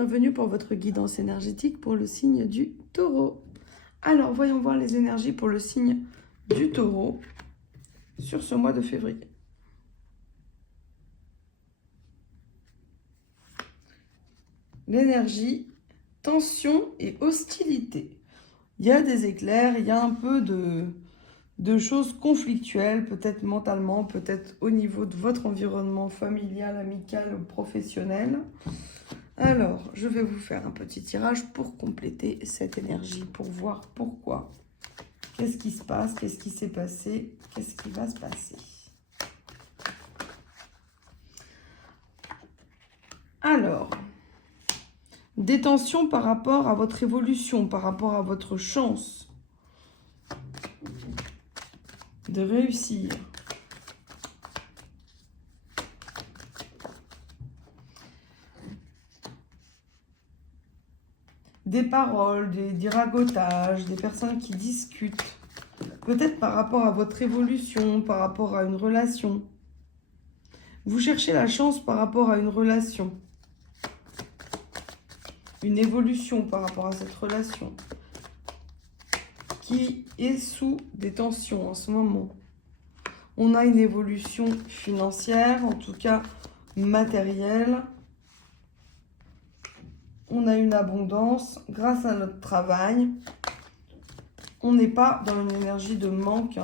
bienvenue pour votre guidance énergétique pour le signe du Taureau. Alors, voyons voir les énergies pour le signe du Taureau sur ce mois de février. L'énergie, tension et hostilité. Il y a des éclairs, il y a un peu de choses conflictuelles, peut-être mentalement, peut-être au niveau de votre environnement familial, amical ou professionnel. Alors, je vais vous faire un petit tirage pour compléter cette énergie, pour voir pourquoi. Qu'est-ce qui se passe? Qu'est-ce qui s'est passé? Qu'est-ce qui va se passer? Alors, des tensions par rapport à votre évolution, par rapport à votre chance de réussir. Des paroles, des ragotages, des personnes qui discutent. Peut-être par rapport à votre évolution, par rapport à une relation. Vous cherchez la chance par rapport à une relation. Une évolution par rapport à cette relation. Qui est sous des tensions en ce moment. On a une évolution financière, en tout cas matérielle. On a une abondance grâce à notre travail. On n'est pas dans une énergie de manque.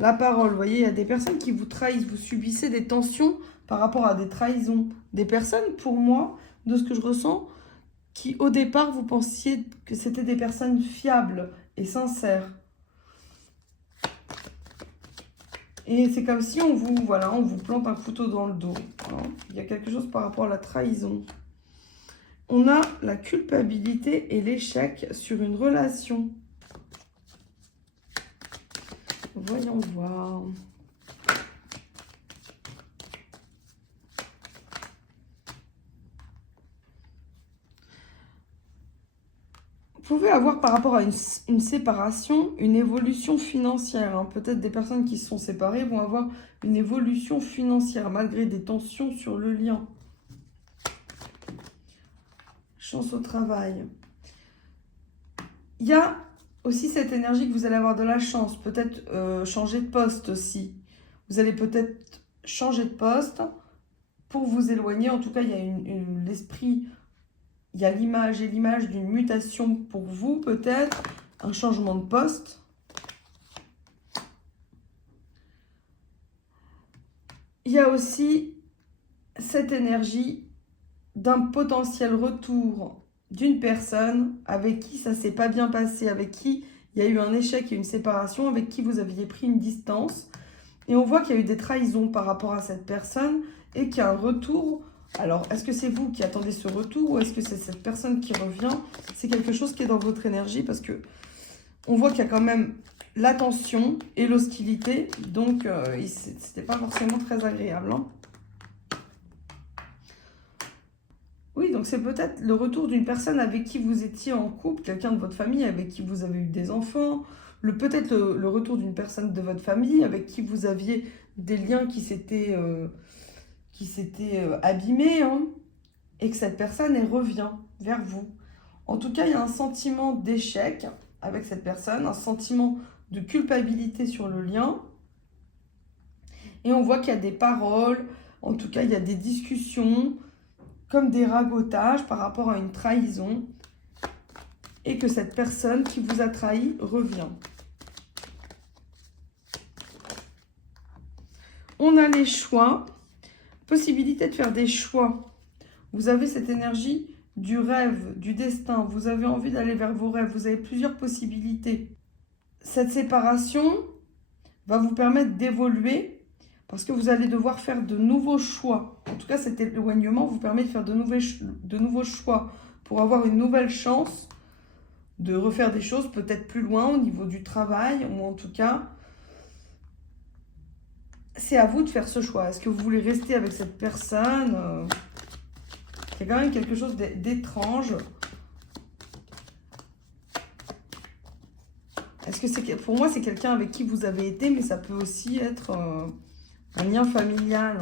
La parole, vous voyez, il y a des personnes qui vous trahissent. Vous subissez des tensions par rapport à des trahisons. Des personnes, pour moi, de ce que je ressens, qui au départ, vous pensiez que c'était des personnes fiables et sincères. Et c'est comme si on vous plante un couteau dans le dos. Hein. Il y a quelque chose par rapport à la trahison. On a la culpabilité et l'échec sur une relation. Voyons voir. Vous pouvez avoir par rapport à une séparation, une évolution financière. Hein. Peut-être des personnes qui se sont séparées vont avoir une évolution financière malgré des tensions sur le lien. Chance au travail. Il y a aussi cette énergie que vous allez avoir de la chance. Peut-être changer de poste aussi. Vous allez peut-être changer de poste pour vous éloigner. En tout cas, il y a l'esprit... Il y a l'image et l'image d'une mutation pour vous, peut-être, un changement de poste. Il y a aussi cette énergie d'un potentiel retour d'une personne avec qui ça ne s'est pas bien passé, avec qui il y a eu un échec et une séparation, avec qui vous aviez pris une distance. Et on voit qu'il y a eu des trahisons par rapport à cette personne et qu'il y a un retour. Alors, est-ce que c'est vous qui attendez ce retour ou est-ce que c'est cette personne qui revient? C'est quelque chose qui est dans votre énergie parce que on voit qu'il y a quand même la tension et l'hostilité. Donc, c'était pas forcément très agréable. Hein. Oui, donc c'est peut-être le retour d'une personne avec qui vous étiez en couple, quelqu'un de votre famille avec qui vous avez eu des enfants. Peut-être le retour d'une personne de votre famille avec qui vous aviez des liens qui s'étaient... abîmé, hein, et que cette personne revient vers vous. En tout cas, il y a un sentiment d'échec avec cette personne, un sentiment de culpabilité sur le lien. Et on voit qu'il y a des paroles, en tout cas, il y a des discussions, comme des ragotages par rapport à une trahison, et que cette personne qui vous a trahi revient. On a les choix. Possibilité de faire des choix. Vous avez cette énergie du rêve, du destin. Vous avez envie d'aller vers vos rêves. Vous avez plusieurs possibilités. Cette séparation va vous permettre d'évoluer parce que vous allez devoir faire de nouveaux choix. En tout cas, cet éloignement vous permet de faire de nouveaux choix pour avoir une nouvelle chance de refaire des choses peut-être plus loin au niveau du travail ou en tout cas... C'est à vous de faire ce choix. Est-ce que vous voulez rester avec cette personne? Il y a quand même quelque chose d'étrange. Est-ce que pour moi, c'est quelqu'un avec qui vous avez été, mais ça peut aussi être un lien familial.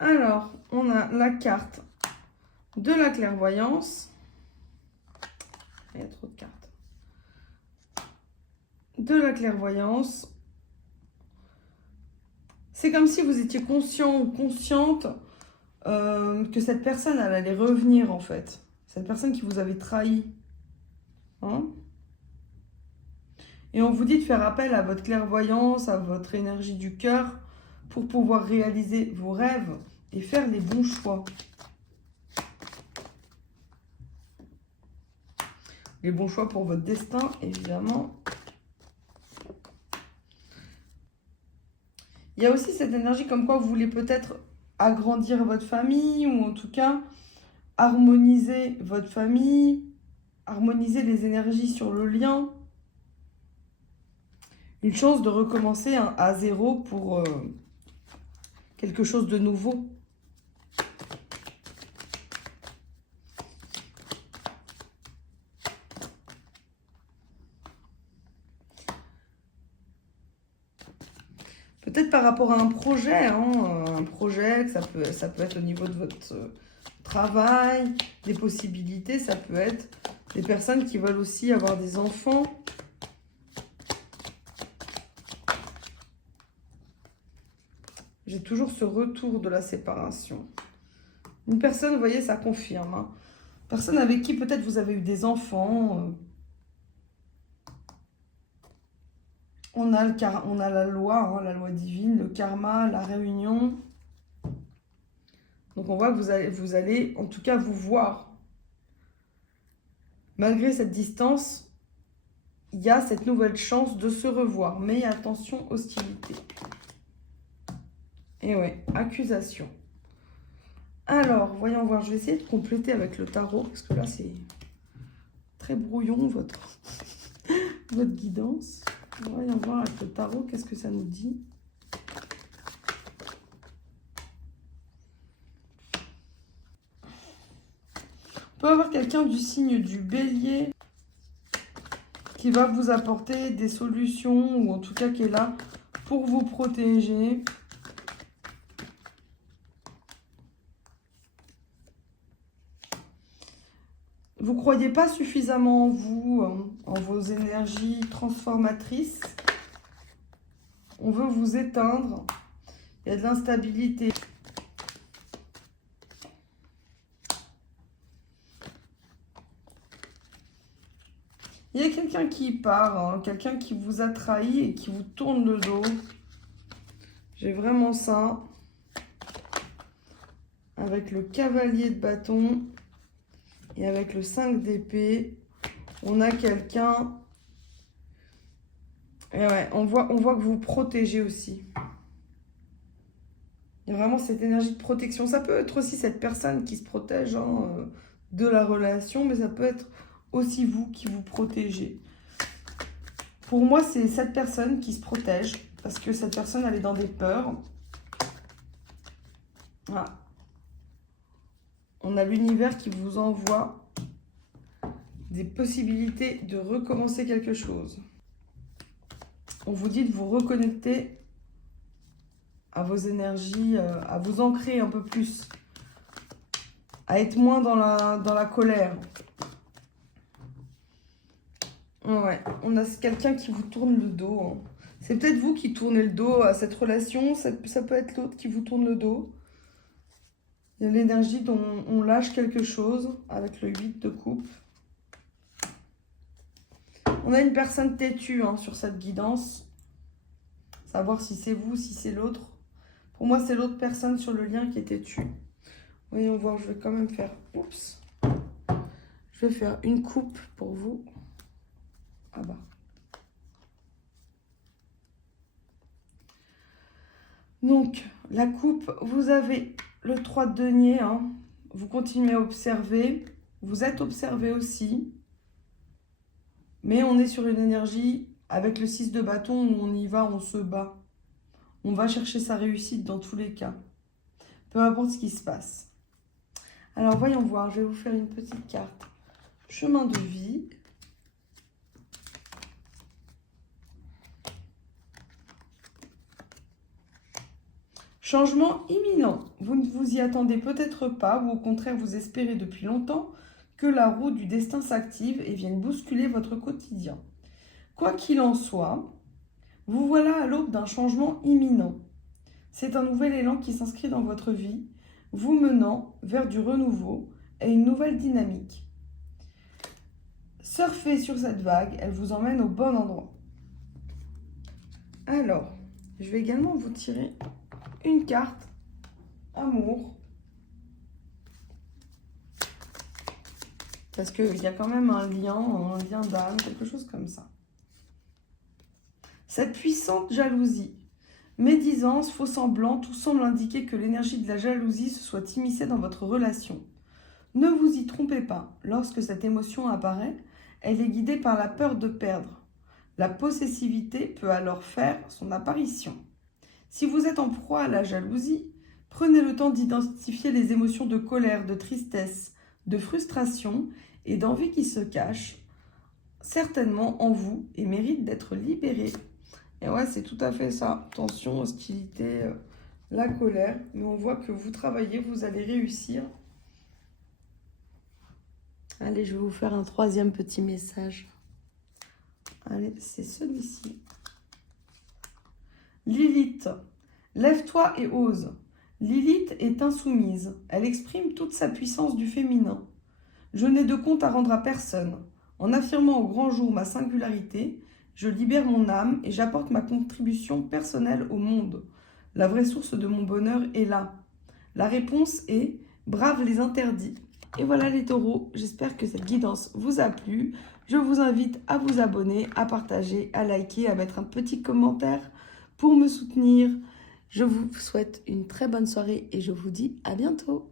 Alors, on a la carte de la clairvoyance. Il y a trop de cartes. De la clairvoyance. C'est comme si vous étiez conscient ou consciente que cette personne, elle allait revenir en fait. Cette personne qui vous avait trahi. Hein? Et on vous dit de faire appel à votre clairvoyance, à votre énergie du cœur pour pouvoir réaliser vos rêves et faire les bons choix. Les bons choix pour votre destin, évidemment. Il y a aussi cette énergie comme quoi vous voulez peut-être agrandir votre famille ou en tout cas harmoniser votre famille, harmoniser les énergies sur le lien. Une chance de recommencer à zéro pour quelque chose de nouveau. Peut-être par rapport à un projet, un projet, ça peut être au niveau de votre travail, des possibilités, ça peut être des personnes qui veulent aussi avoir des enfants. J'ai toujours ce retour de la séparation. Une personne, vous voyez, ça confirme. Hein. Personne avec qui peut-être vous avez eu des enfants. On a la loi, la loi divine, le karma, la réunion. Donc on voit que vous allez en tout cas vous voir. Malgré cette distance, il y a cette nouvelle chance de se revoir. Mais attention, hostilité. Et ouais, accusation. Alors, voyons voir. Je vais essayer de compléter avec le tarot. Parce que là, c'est très brouillon, votre guidance. Voyons voir avec le tarot, qu'est-ce que ça nous dit. On peut avoir quelqu'un du signe du Bélier qui va vous apporter des solutions ou en tout cas qui est là pour vous protéger. Vous ne croyez pas suffisamment en vous, en vos énergies transformatrices. On veut vous éteindre. Il y a de l'instabilité. Il y a quelqu'un qui part, quelqu'un qui vous a trahi et qui vous tourne le dos. J'ai vraiment ça. Avec le cavalier de bâton et avec le 5 d'épée, on a quelqu'un... Et ouais, on voit que vous vous protégez aussi. Il y a vraiment cette énergie de protection. Ça peut être aussi cette personne qui se protège de la relation, mais ça peut être aussi vous qui vous protégez. Pour moi, c'est cette personne qui se protège, parce que cette personne, elle est dans des peurs. Voilà. On a l'univers qui vous envoie des possibilités de recommencer quelque chose. On vous dit de vous reconnecter à vos énergies, à vous ancrer un peu plus, à être moins dans la colère. Ouais, on a quelqu'un qui vous tourne le dos. Hein. C'est peut-être vous qui tournez le dos à cette relation, ça peut être l'autre qui vous tourne le dos. Il y a l'énergie dont on lâche quelque chose avec le 8 de coupe. On a une personne têtue sur cette guidance. Savoir si c'est vous, si c'est l'autre. Pour moi, c'est l'autre personne sur le lien qui est têtue. Voyons voir, je vais quand même faire... Oups. Je vais faire une coupe pour vous. Ah bah. Donc, la coupe, vous avez le 3 de denier. Vous continuez à observer. Vous êtes observé aussi. Mais on est sur une énergie avec le 6 de bâton où on y va, on se bat. On va chercher sa réussite dans tous les cas. Peu importe ce qui se passe. Alors, voyons voir. Je vais vous faire une petite carte. Chemin de vie. Changement imminent. Vous ne vous y attendez peut-être pas, ou au contraire vous espérez depuis longtemps que la roue du destin s'active et vienne bousculer votre quotidien. Quoi qu'il en soit, vous voilà à l'aube d'un changement imminent. C'est un nouvel élan qui s'inscrit dans votre vie, vous menant vers du renouveau et une nouvelle dynamique. Surfez sur cette vague, elle vous emmène au bon endroit. Alors, je vais également vous tirer une carte amour. Parce qu'il y a quand même un lien d'âme, quelque chose comme ça. Cette puissante jalousie, médisance, faux semblant, tout semble indiquer que l'énergie de la jalousie se soit immiscée dans votre relation. Ne vous y trompez pas, lorsque cette émotion apparaît, elle est guidée par la peur de perdre. La possessivité peut alors faire son apparition. Si vous êtes en proie à la jalousie, prenez le temps d'identifier les émotions de colère, de tristesse, de frustration et d'envie qui se cachent certainement en vous et méritent d'être libérées. Et ouais, c'est tout à fait ça. Tension, hostilité, la colère. Mais on voit que vous travaillez, vous allez réussir. Allez, je vais vous faire un troisième petit message. Allez, c'est celui-ci. Lilith, lève-toi et ose. Lilith est insoumise. Elle exprime toute sa puissance du féminin. Je n'ai de compte à rendre à personne. En affirmant au grand jour ma singularité, je libère mon âme et j'apporte ma contribution personnelle au monde. La vraie source de mon bonheur est là. La réponse est « brave les interdits ». Et voilà les taureaux, j'espère que cette guidance vous a plu. Je vous invite à vous abonner, à partager, à liker, à mettre un petit commentaire pour me soutenir. Je vous souhaite une très bonne soirée et je vous dis à bientôt.